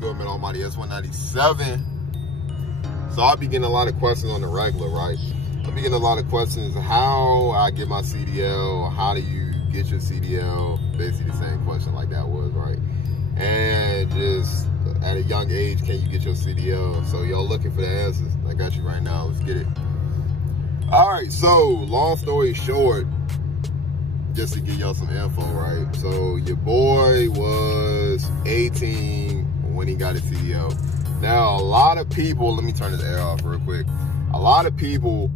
Good man, Almighty S197. So I'll be getting a lot of questions on the regular, right? I'll be getting a lot of questions, how I get my CDL, how do you get your CDL? Basically the same question like that was, right? And just at a young age, can you get your CDL? So y'all looking for the answers. I got you right now, let's get it. All right, so long story short, just to give y'all some info, right? So your boy was 18 when he got his CDL. Now, a lot of people, let me turn this air off real quick. A lot of people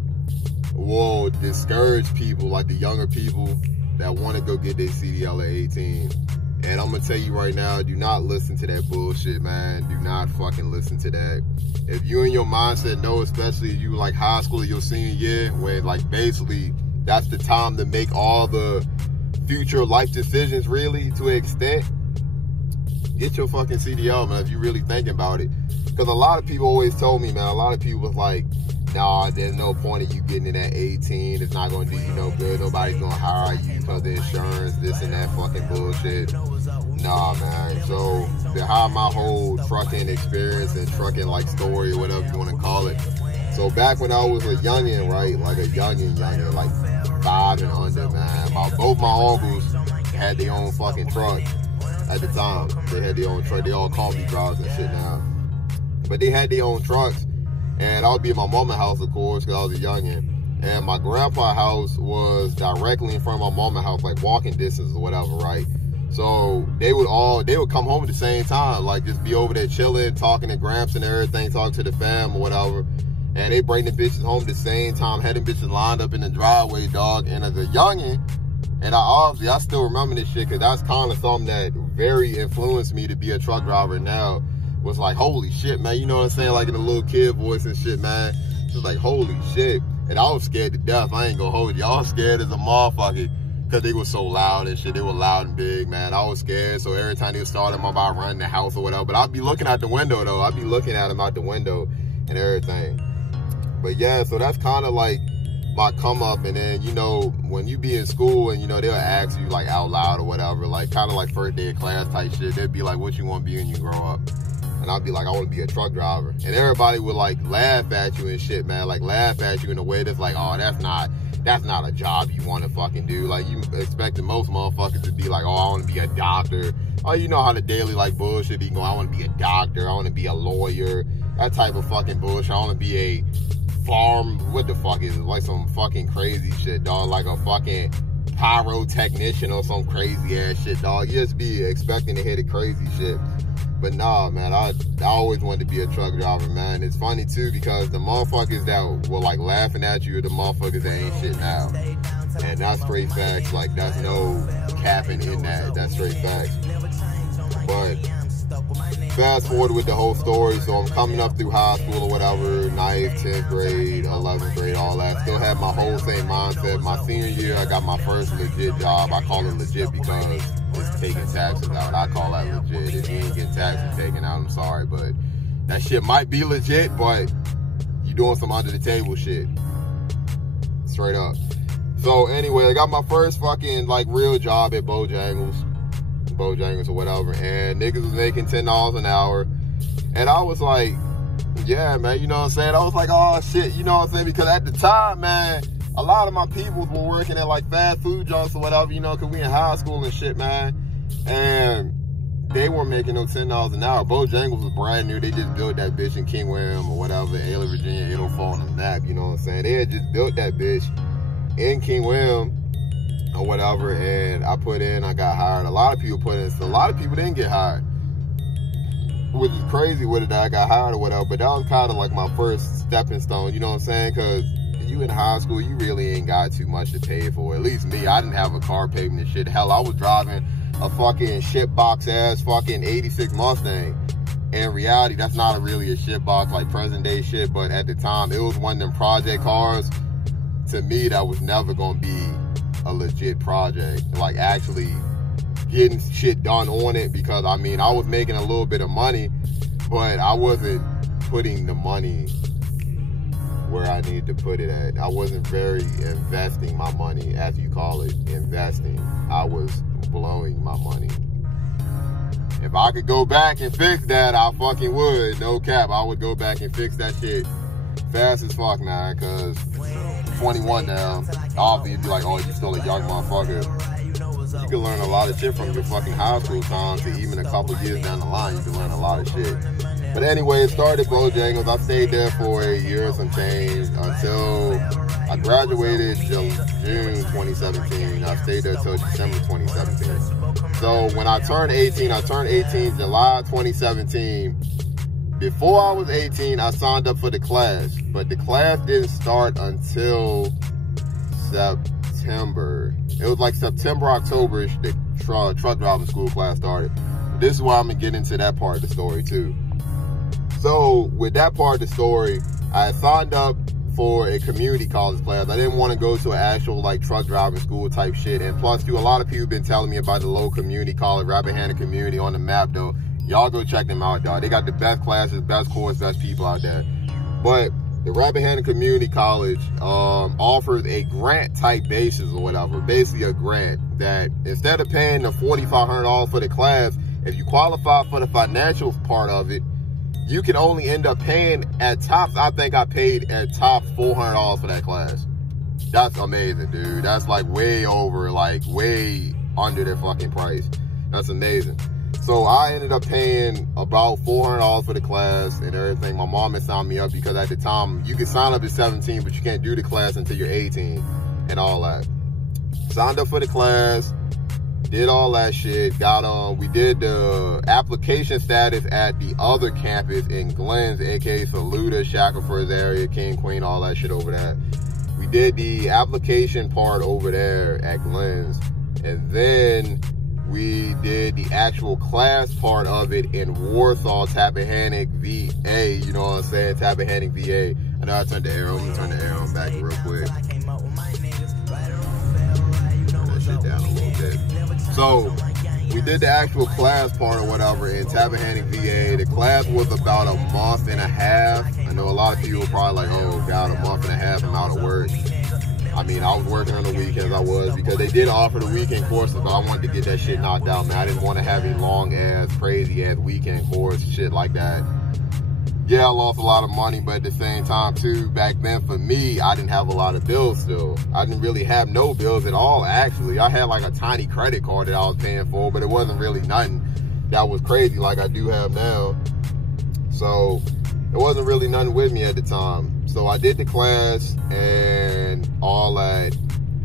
will discourage people, like the younger people that want to go get their CDL at 18. And I'm going to tell you right now, do not listen to that bullshit, man. Do not fucking listen to that. If you in your mindset know, especially if you like high school or your senior year, when like basically that's the time to make all the future life decisions really to an extent, get your fucking CDL, man, if you really thinking about it. Because a lot of people always told me, man, a lot of people was like, nah, there's no point of you getting it at 18. It's not going to do you no good. Nobody's going to hire you because of insurance, this and that fucking bullshit. Nah, man. So behind my whole trucking experience and trucking like story or whatever you want to call it. So back when I was a youngin', right, like a youngin', like 5 and under, man. Both my uncles had their own fucking truck at the time. They had their own truck. They all call me drivers and shit now. But they had their own trucks. And I would be at my mama's house, of course, because I was a youngin'. And my grandpa's house was directly in front of my mama's house, like walking distance or whatever, right? So they would come home at the same time, like just be over there chilling, talking to Gramps and everything, talking to the fam or whatever. And they bring the bitches home at the same time, had them bitches lined up in the driveway, dog. And as a youngin', and I still remember this shit, because that's kind of something that very influenced me to be a truck driver now. Was like, holy shit, man, you know what I'm saying? Like in a little kid voice and shit, man. Just like, holy shit. And I was scared to death. I ain't gonna hold you. I was scared as a motherfucker because they were so loud and shit. They were loud and big, man. I was scared. So every time they would start them, I'm about running the house or whatever. But I'd be looking out the window, though. I'd be looking at them out the window and everything. But yeah, so that's kind of like my come up. And then, you know, when you be in school and, you know, they'll ask you like out loud or whatever, like kind of like first day of class type shit. They'd be like, what you want to be when you grow up? And I'd be like, I want to be a truck driver. And everybody would like laugh at you and shit, man. Like laugh at you in a way that's like, oh, that's not a job you want to fucking do. Like you expecting most motherfuckers to be like, oh, I want to be a doctor. Oh, you know how the daily like bullshit be going. I want to be a doctor. I want to be a lawyer. That type of fucking bullshit. I want to be a farm. What the fuck is it? Like some fucking crazy shit, dog. Like a fucking pyrotechnician or some crazy ass shit, dog. You just be expecting to hear the crazy shit. But nah, man, I always wanted to be a truck driver, man. It's funny, too, because the motherfuckers that were, like, laughing at you are the motherfuckers that ain't shit now. And that's straight facts. Like, that's no capping in that. That's straight facts. But fast forward with the whole story. So I'm coming up through high school or whatever, 9th, 10th grade, 11th grade, all that. Still have my whole same mindset. My senior year, I got my first legit job. I call it legit because it's taking taxes out. I call that legit. If you ain't getting taxes taken out, I'm sorry, but that shit might be legit, but you doing some under the table shit. Straight up. So anyway, I got my first fucking like real job at Bojangles or whatever, and niggas was making $10 an hour. And I was like, yeah, man, you know what I'm saying? I was like, oh shit, you know what I'm saying? Because at the time, man, a lot of my people were working at like fast food joints or whatever, you know, because we in high school and shit, man. And they were making those $10 an hour. Bojangles was brand new. They just built that bitch in King William or whatever, Ayla, Virginia, 804 on the map, you know what I'm saying? They had just built that bitch in King William or whatever, and I put in, I got hired. A lot of people put in, so a lot of people didn't get hired, which is crazy with it that I got hired or whatever, but that was kind of like my first stepping stone, you know what I'm saying? Because you in high school, you really ain't got too much to pay for. At least me, I didn't have a car payment and shit. Hell, I was driving a fucking shitbox ass fucking 86 Mustang. In reality, that's not really a shitbox like present day shit, but at the time, it was one of them project cars. To me, that was never gonna be a legit project, like actually getting shit done on it, because I mean, I was making a little bit of money, but I wasn't putting the money where I needed to put it at. I wasn't very investing my money, as you call it, investing. I was blowing my money. If I could go back and fix that, I fucking would. No cap, I would go back and fix that shit fast as fuck, man, because 21 now. Obviously, you'd be like, oh, you're still a young motherfucker. You can learn a lot of shit from your fucking high school time to even a couple years down the line. You can learn a lot of shit. But anyway, it started Bojangles. I stayed there for a year or some change until I graduated June 2017. I stayed there till December 2017. So when I turned 18 July 2017. Before I was 18, I signed up for the class, but the class didn't start until September. It was like September, October-ish, the truck driving school class started. This is why I'm gonna get into that part of the story too. So with that part of the story, I signed up for a community college class. I didn't want to go to an actual like truck driving school type shit. And plus too, a lot of people have been telling me about the low community college, Rappahannock community on the map though. Y'all go check them out, dog. They got the best classes, best course, best people out there. But the Rappahannock Community College offers a grant type basis or whatever. Basically a grant that instead of paying the $4,500 for the class, if you qualify for the financial part of it, you can only end up paying at tops. I think I paid at top $400 for that class. That's amazing, dude. That's like way over, like way under their fucking price. That's amazing. So I ended up paying about $400 for the class and everything. My mom had signed me up because at the time you could sign up at 17, but you can't do the class until you're 18 and all that. Signed up for the class, did all that shit. We did the application status at the other campus in Glens, aka Saluda, Shackleford area, King, Queen, all that shit over there. We did the application part over there at Glens, and then we did the actual class part of it in Warsaw, Tappahannock, VA. You know what I'm saying? Tappahannock, VA. I know I turned the arrow. I'm gonna turn the arrow back real quick. Turn that shit down a little bit. So we did the actual class part or whatever in Tappahannock, VA. The class was about a month and a half. I know a lot of people were probably like, oh God, a month and a half, I'm out of work. I mean, I was working on the weekends, because they did offer the weekend courses, but I wanted to get that shit knocked out, man. I didn't want to have a long-ass, crazy-ass weekend course, shit like that. Yeah, I lost a lot of money, but at the same time, too, back then, for me, I didn't have a lot of bills still. I didn't really have no bills at all, actually. I had, like, a tiny credit card that I was paying for, but it wasn't really nothing that was crazy like I do have now. So, it wasn't really nothing with me at the time. So I did the class and all that,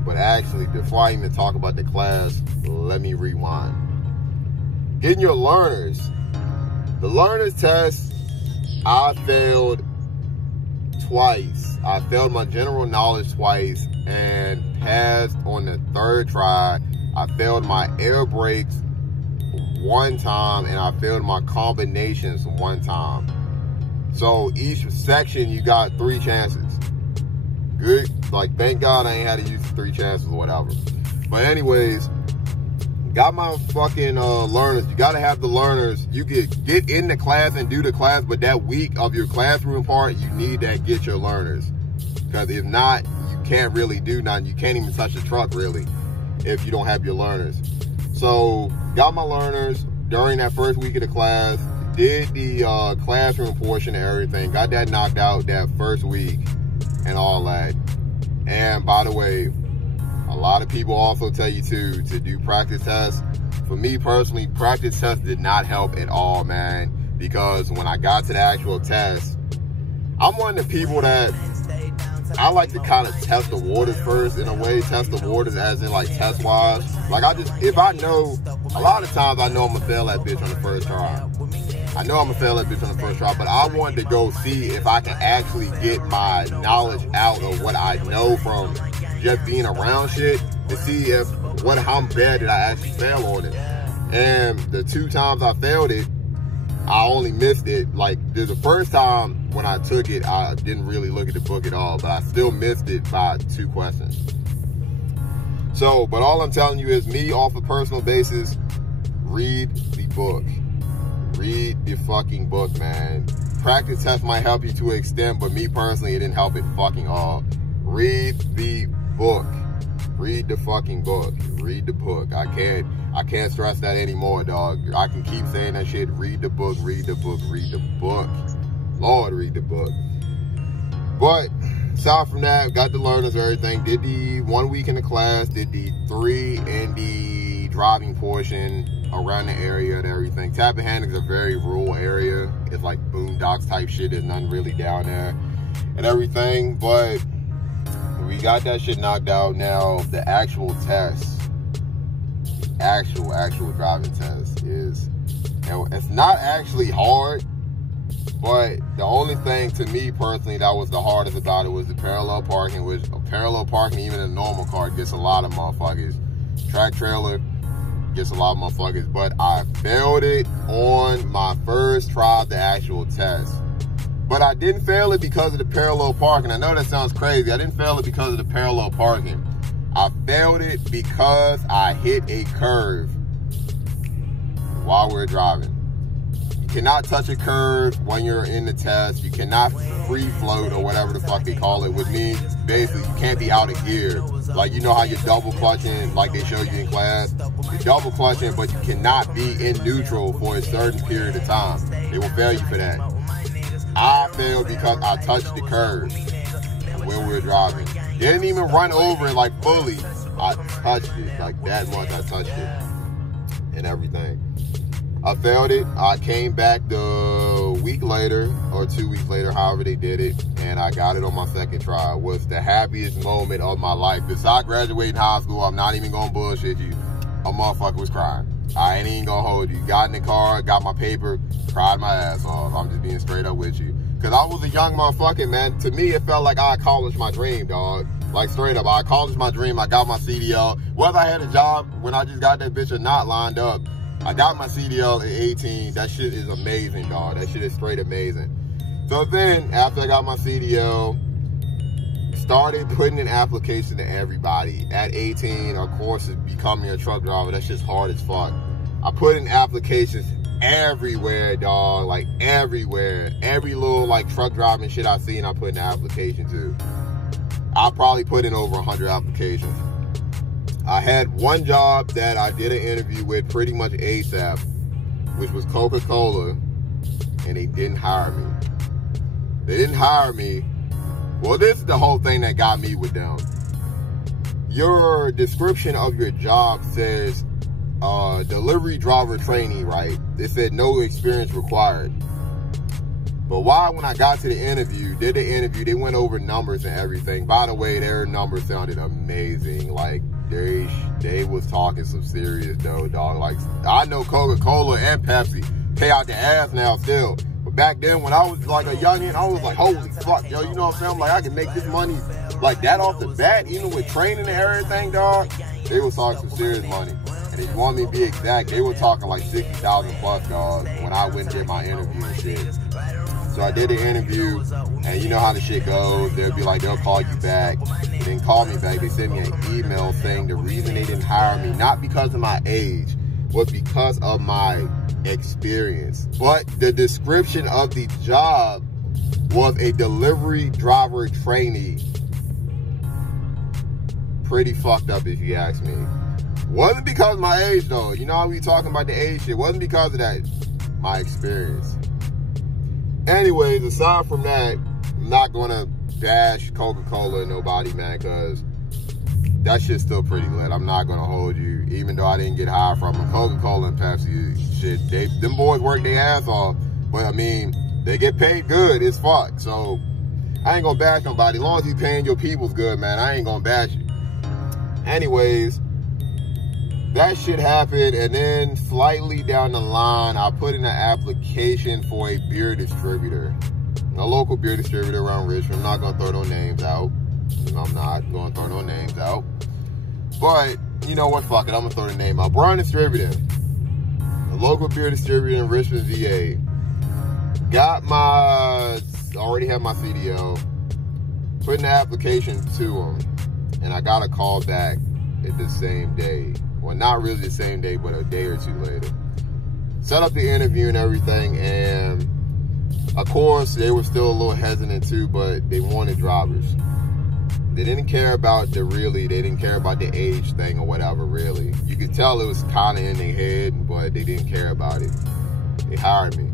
but actually, before I even talk about the class, let me rewind. Getting your learners. The learners test, I failed twice. I failed my general knowledge twice and passed on the third try. I failed my air brakes one time and I failed my combinations one time. So each section, you got 3 chances. Good. Like, thank God I ain't had to use 3 chances or whatever. But anyways, got my fucking learners. You got to have the learners. You could get in the class and do the class, but that week of your classroom part, you need to get your learners. Because if not, you can't really do nothing. You can't even touch the truck, really, if you don't have your learners. So, got my learners during that first week of the class. Did the classroom portion and everything. Got that knocked out that first week and all that. And by the way, a lot of people also tell you to do practice tests. For me personally, practice tests did not help at all, man. Because when I got to the actual test, I'm one of the people that I like to kind of test the waters first, in a way. Test the waters as in like test wise. Like if I know, a lot of times I know I'm gonna fail that bitch on the first try. I know I'm gonna fail that bitch on the first try, but I wanted to go see if I can actually get my knowledge out of what I know from just being around shit, to see how bad did I actually fail on it. And the 2 times I failed it, I only missed it. Like the first time when I took it, I didn't really look at the book at all, but I still missed it by 2 questions. So, but all I'm telling you is, me off a personal basis, read the book. Read the fucking book, man. Practice test might help you to an extent, but me personally, it didn't help it fucking all. Read the book. Read the fucking book. Read the book. I I can't stress that anymore, dog. I can keep saying that shit. Read the book, read the book, read the book. Lord, read the book. But aside from that, got the learners, everything. Did the 1 week in the class, did the 3 in the driving portion around the area and everything. Tappahannock is a very rural area. It's like boondocks type shit. There's nothing really down there and everything. But we got that shit knocked out. Now the actual test, actual driving test is, it's not actually hard, but the only thing to me personally that was the hardest about it was the parallel parking, which parallel parking, even a normal car, gets a lot of motherfuckers. Track trailer gets a lot of motherfuckers, but I failed it on my first try of the actual test. But I didn't fail it because of the parallel parking. I know that sounds crazy. I didn't fail it because of the parallel parking. I failed it because I hit a curve while we're driving. You cannot touch a curve when you're in the test. You cannot free float or whatever the fuck they call it, which means basically you can't be out of gear. Like, you know how you're double clutching, like they show you in class? You're double clutching, but you cannot be in neutral for a certain period of time. They will fail you for that. I failed because I touched the curve when we were driving. Didn't even run over it like fully. I touched it like that much. I touched it and everything. I failed it. I came back the week later or 2 weeks later, however they did it, and I got it on my second try. It was the happiest moment of my life. Besides graduating high school, I'm not even gonna bullshit you. A motherfucker was crying. I ain't even gonna hold you. Got in the car, got my paper, cried my ass off. I'm just being straight up with you. Cause I was a young motherfucker, man. To me, it felt like I accomplished my dream, dog. Like straight up, I accomplished my dream. I got my CDL. Whether I had a job when I just got that bitch or not lined up, I got my CDL at 18. That shit is amazing, dog. That shit is straight amazing. So then, after I got my CDL, started putting in applications to everybody. At 18, of course, becoming a truck driver, that's just hard as fuck. I put in applications everywhere, dog. Like, everywhere. Every little, like, truck driving shit I see, and I put in an application to. I probably put in over 100 applications. I had one job that I did an interview with pretty much ASAP, which was Coca-Cola, and they didn't hire me. They didn't hire me. Well, this is the whole thing that got me with them. Your description of your job says delivery driver trainee, right? They said no experience required. But why, when I got to the interview, they went over numbers and everything. By the way, their numbers sounded amazing. Like, they was talking some serious dough, dog. Like, I know Coca-Cola and Pepsi pay out the ass now still. But back then, when I was like a youngin', I was like, holy fuck, yo, you know what I'm saying? Like, I can make this money like that off the bat, even with training and everything, dog. They was talking some serious money. And if you want me to be exact, they were talking like 60,000 plus, dog, when I went and did my interview and shit. So I did the interview, and you know how the shit goes. They'll be like, they'll call you back. They didn't call me back. They sent me an email saying the reason they didn't hire me, not because of my age, was because of my experience. But the description of the job was a delivery driver trainee. Pretty fucked up if you ask me. Wasn't because of my age though. You know how we talking about the age shit. Wasn't because of that. My experience. Anyways, aside from that, I'm not gonna bash Coca-Cola or nobody, man, because that shit's still pretty lit. I'm not gonna hold you, even though I didn't get hired from them. Coca-Cola and Pepsi, shit, them boys work their ass off. But I mean, they get paid good as fuck. So I ain't gonna bash nobody. As long as you paying your peoples good, man, I ain't gonna bash you. Anyways, that shit happened, and then slightly down the line, I put in an application for a beer distributor. A local beer distributor around Richmond. I'm not going to throw no names out. I'm not going to throw no names out. But, you know what, fuck it, I'm going to throw the name out. Brown Distributing. A local beer distributor in Richmond, VA. Already have my CDL. Put in the application to them. And I got a call back at the same day. Well, not really the same day, but a day or two later. Set up the interview and everything, and of course, they were still a little hesitant too, but they wanted drivers. They didn't care about they didn't care about the age thing or whatever, really. You could tell it was kind of in their head, but they didn't care about it. They hired me.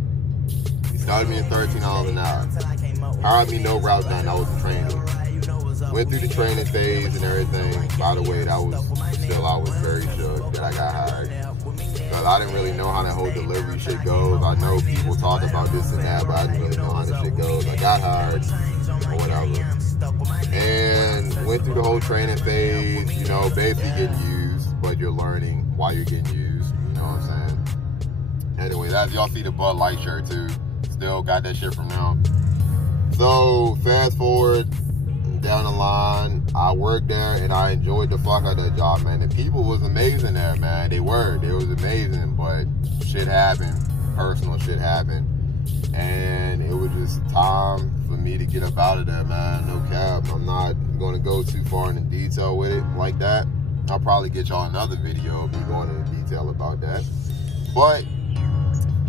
They started me at $13 an hour. Hired me, no route done, I was a trainer. Went through the training phase and everything. By the way, I was very shook that I got hired. Because I didn't really know how that whole delivery shit goes. I know people talk about this and that, but I didn't really know how this shit goes. I got hired or whatever. And went through the whole training phase, you know, basically getting used, but you're learning while you're getting used, you know what I'm saying? Anyway, that's, y'all see the Bud Light shirt too. Still got that shit from them. So, fast forward down the line, I worked there and I enjoyed the fuck out of that job, man. The people was amazing there, man. They was amazing, but shit happened. Personal shit happened. And it was just time for me to get up out of there, man. No cap. I'm not going to go too far into detail with it like that. I'll probably get y'all another video of me going into detail about that. But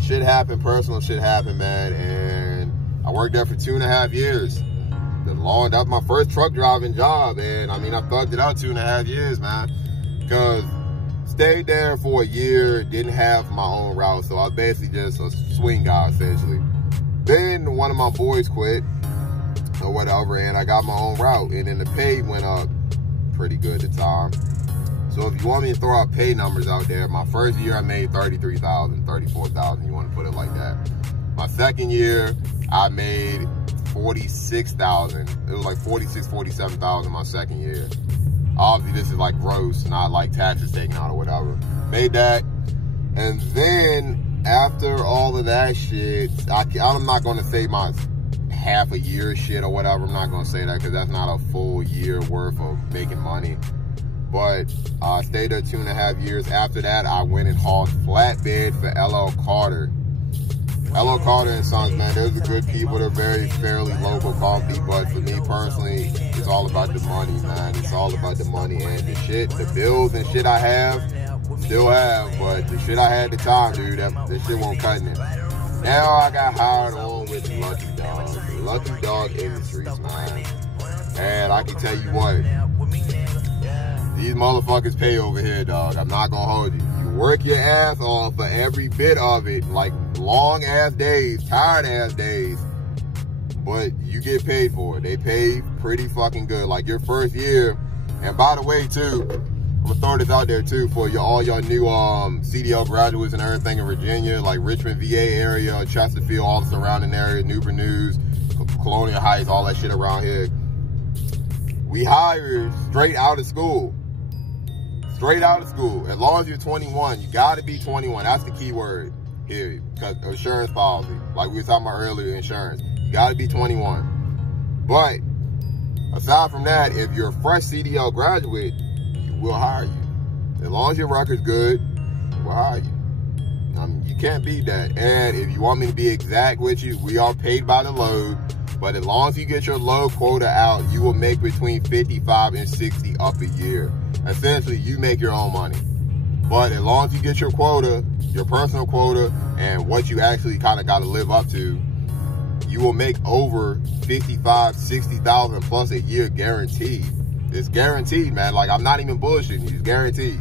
shit happened, personal shit happened, man. And I worked there for 2.5 years. That was my first truck driving job. And I mean, I thugged it out 2.5 years, man. Because stayed there for a year, didn't have my own route. So I was basically just a swing guy, essentially. Then one of my boys quit or whatever, and I got my own route. And then the pay went up pretty good at the time. So if you want me to throw out pay numbers out there, my first year I made $33,000, $34,000, you want to put it like that. My second year, I made $46,000. It was like $46,000, $47,000 my second year. Obviously, this is like gross, not like taxes taken out or whatever. Made that. And then after all of that shit, I'm not going to say my half a year shit or whatever. I'm not going to say that because that's not a full year worth of making money. But I stayed there 2.5 years. After that, I went and hauled flatbed for L.L. Carter. L.L. Carter and Sons, man, those are good people. They're very fairly local company, but for me personally, it's all about the money, man. It's all about the money and the shit, the bills and shit I have, still have, but the shit I had at the time, dude, that shit won't cut it. Now I got hired on with Lucky Dog Industries, man. And I can tell you what, these motherfuckers pay over here, dog. I'm not gonna hold you. You work your ass off for every bit of it, like long ass days, tired ass days, but you get paid for it. They pay pretty fucking good. Like your first year, and by the way too, I'm gonna throw this out there too for all your new CDL graduates and everything in Virginia, like Richmond, VA area, Chesterfield, all the surrounding area, Newport News, Colonial Heights, all that shit around here. We hire straight out of school. Straight out of school. As long as you're 21, you gotta be 21. That's the key word here. Because insurance policy, like we were talking about earlier, insurance. You gotta be 21. But aside from that, if you're a fresh CDL graduate, we'll hire you. As long as your record's good, we'll hire you. You can't beat that. And if you want me to be exact with you, we are paid by the load. But as long as you get your load quota out, you will make between 55 and 60 up a year. Essentially, you make your own money. But as long as you get your quota, your personal quota, and what you actually kind of got to live up to, you will make over 55, 60,000 plus a year guaranteed. It's guaranteed, man. Like, I'm not even bullshitting you. It's guaranteed.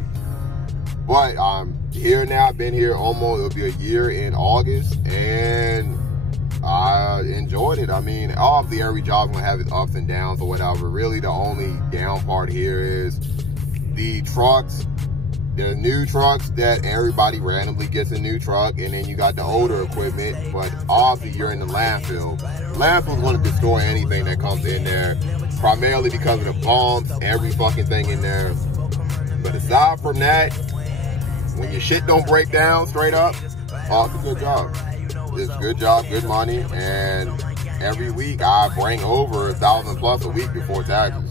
But I'm here now. I've been here almost, it'll be a year in August. And I enjoyed it. I mean, obviously every job's gonna have its ups and downs or whatever. Really, the only down part here is the trucks, the new trucks that everybody randomly gets a new truck, and then you got the older equipment, but obviously you're in the landfill. Landfill's gonna destroy anything that comes in there, primarily because of the bumps, every fucking thing in there. But aside from that, when your shit don't break down straight up, oh, it's a good job. It's a good job, good money, and every week I bring over 1,000 plus a week before taxes.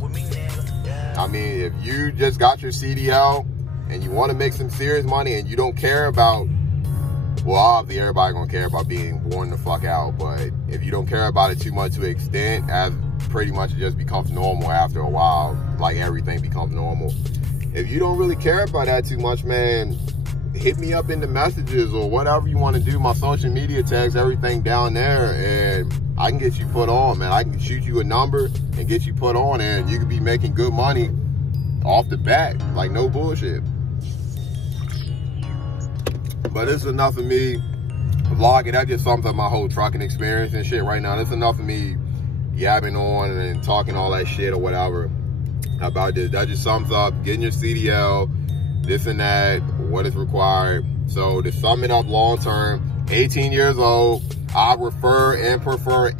I mean, if you just got your CDL and you want to make some serious money and you don't care about, well, obviously everybody gonna care about being worn the fuck out, but if you don't care about it too much to an extent, as pretty much it just becomes normal after a while, like everything becomes normal. If you don't really care about that too much, man, hit me up in the messages or whatever you want to do. My social media tags, everything down there, and I can get you put on, man. I can shoot you a number and get you put on, and you could be making good money off the bat, like no bullshit. But it's enough of me vlogging. That just sums up my whole trucking experience and shit right now. That's enough of me yabbing on and talking all that shit or whatever about this. That just sums up getting your CDL, this and that, what is required. So to sum it up long term, 18 years old, I refer and prefer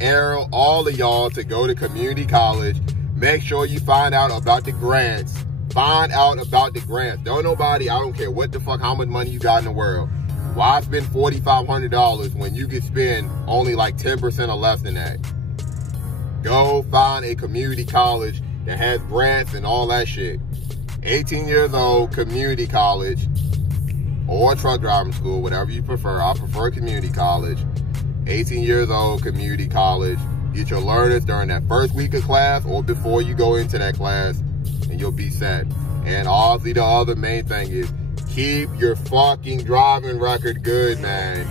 all of y'all to go to community college. Make sure you find out about the grants. Find out about the grants. Don't nobody, I don't care what the fuck, how much money you got in the world. Why spend $4,500 when you could spend only like 10% or less than that? Go find a community college that has grants and all that shit. 18 years old, community college, or truck driving school, whatever you prefer. I prefer community college. 18 years old, community college. Get your learners during that first week of class or before you go into that class, and you'll be set. And obviously the other main thing is keep your fucking driving record good, man.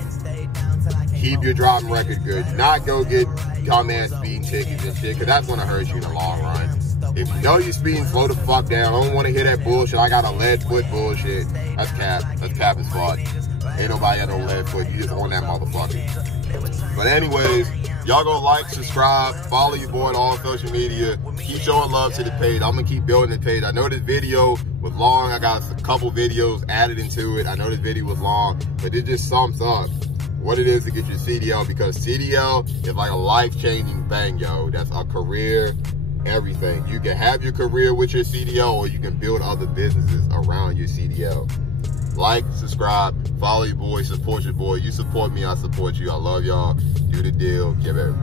Keep your driving record good. Do not go get dumbass speeding tickets and shit, because that's going to hurt you in the long run. If you know you're speeding, slow the fuck down. I don't want to hear that bullshit. I got a lead foot bullshit. That's cap. That's cap as fuck. Ain't nobody got no lead foot. You just on that motherfucker. But anyways, y'all go like, subscribe, follow your boy on all social media. Keep showing love to the page. I'm going to keep building the page. I know this video was long. I got a couple videos added into it. I know this video was long, but it just sums up what it is to get your CDL, because CDL is like a life-changing thing, yo. That's a career, everything. You can have your career with your CDL, or you can build other businesses around your CDL. Like, subscribe, follow your boy, support your boy. You support me, I support you. I love y'all. Do the deal. Give it.